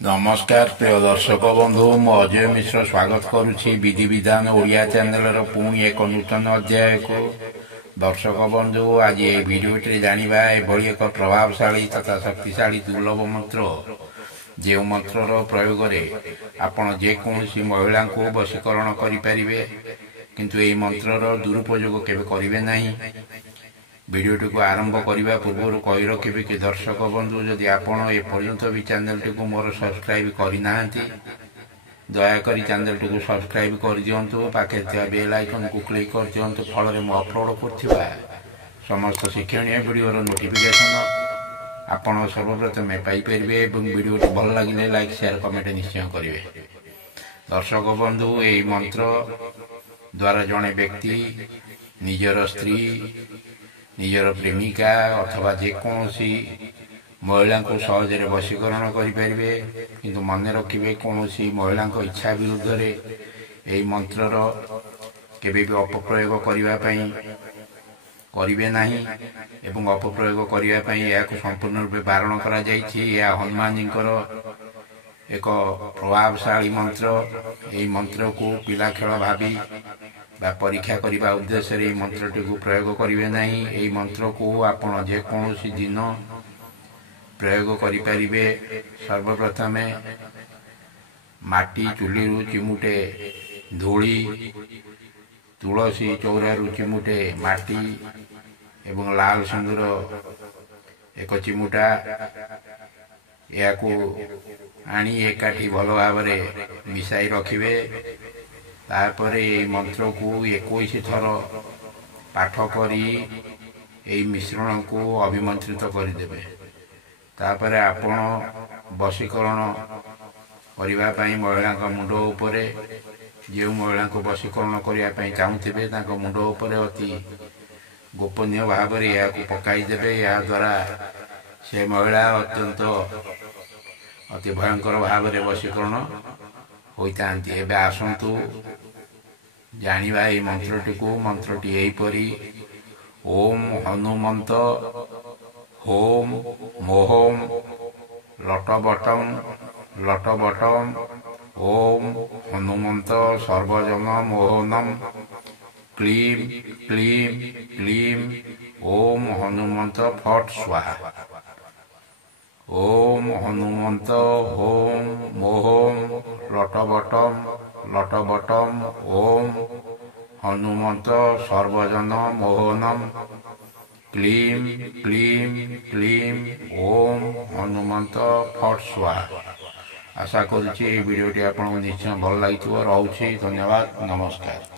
नमस्कार प्रिय दर्शक बंधु मु अजय मिश्र स्वागत करुच्ची विधि विधान ओडिया चैनल पुणी एक नूतन अध्याय को दर्शक बंधु आज ये भिडियोटे जाना एभली एक प्रभावशाली तथा शक्तिशाली दुर्लभ मंत्र जो मंत्र प्रयोग आपण जेकोसी महिला को वशीकरण करें किंतु ये मंत्र दुरुपयोग केवे करेंगे नहीं। भिडियोटी को आरंभ करने पूर्व कही रखिए कि दर्शक बंधु जदि आपण एपर्यंत भी चैनल टी मोर सब्सक्राइब करना दयाकोरी चैनल टी सब्सक्राइब कर दिंतु पाखे बेल आइकन को क्लिक कर दिंतु फल में अपलोड कर समस्त शिक्षणीय वीडियो नोटिफिकेशन आपण सर्वप्रथम पाइपर वीडियो भल लगे लाइक शेयर कमेंट निश्चय करेंगे। दर्शक बंधु यही मंत्र द्वारा जड़े व्यक्ति निजर स्त्री निजर प्रेमिका अथवा जेकोसी महिला को सहजरे वशीकरण करें किंतु मन रखिए कौन महिला इच्छा विरुद्ध रे यही मंत्र केवे भी अपप्रयोग करने करेंगे नहीं एवं अपप्रयोग करने संपूर्ण रूपे बारण करा हनुमान जी एक प्रभावशाली मंत्र यही मंत्र को पिला खेल भावी परीक्षा करने उद्देश्य मंत्रटी को प्रयोग करेंगे नहीं। यही मंत्र को आपण जेकोसी दिन प्रयोग करें। सर्वप्रथम माटी चुली चिमुटे धूली तुलसी चौरारू चिमुटे माटी एवं लाल सिंदूर एक चिमुटा या आनी एकाठी भल भाव मिसाई रखिए। तापर ये मंत्र को 21 थर पाठ करी यही मिश्रण को अभिमंत्रित करदे। तापर आपण वशीकरण करने महिला मुंड उपर जो महिला को वशीकरण करने चाहूथे मुंड उपर अति गोपनीय भाव में पकईदे। या द्वारा से महिला अत्यंत अति भयंकर भाव में वशीकरण होता। एवं आसतु जानिबा ये मंत्रटी यहीपरी ओम हनुमंत होम मोहम लटबटम लटबटम ओम हनुमंत सर्वजन मोहनम क्लीम क्लीम क्लीम ओम हनुमंत फट स्वाहा ओम हनुमंत होम मोहम लटबटम लटबटम ओम हनुमंत सर्वजन मोहनम क्लीम क्लीम क्लीम ओम हनुमंत फट स्वाहा। आशा करुच्ची वीडियोटी आपको निश्चय भल लगी। रोचे धन्यवाद नमस्कार।